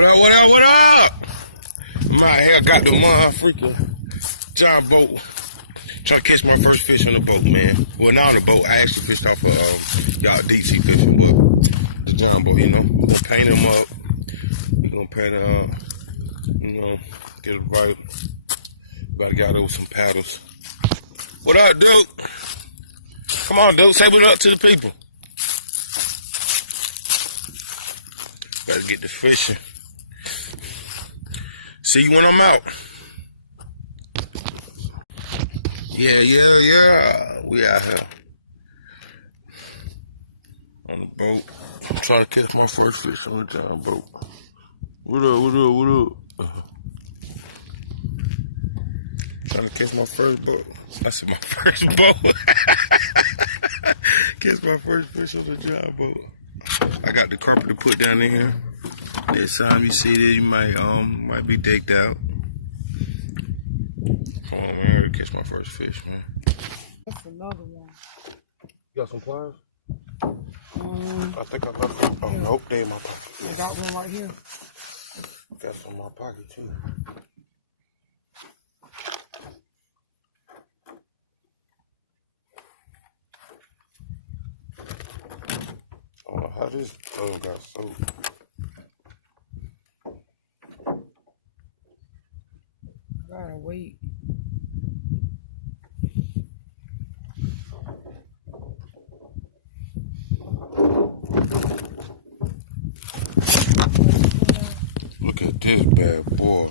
What up, what up, what up? My hair got the freaking John boat. Trying to catch my first fish on the boat, man. Well, not on the boat. I actually fished off of y'all DC fishing, but the John boat, you know. We're gonna paint them up. We're gonna paint it up, you know, get it right. Gotta get out there with some paddles. What up, dude? Come on, dude. Say what up to the people. Gotta get the fishing. See you when I'm out. Yeah. We out here on the boat. I'm trying to catch my first fish on the John boat. What up? Trying to catch my first boat. I said my first boat. Catch my first fish on the John boat. I got the carpet to put down in here. Next time you see this, you might be decked out. Come on, man, I gotta catch my first fish, man. That's another one. You got some pliers? I think I got some. Oh, nope, they in my pocket. I got one right here. Got some in my pocket, too. I don't know how this dog got soaked. Gotta wait. Look at this bad boy.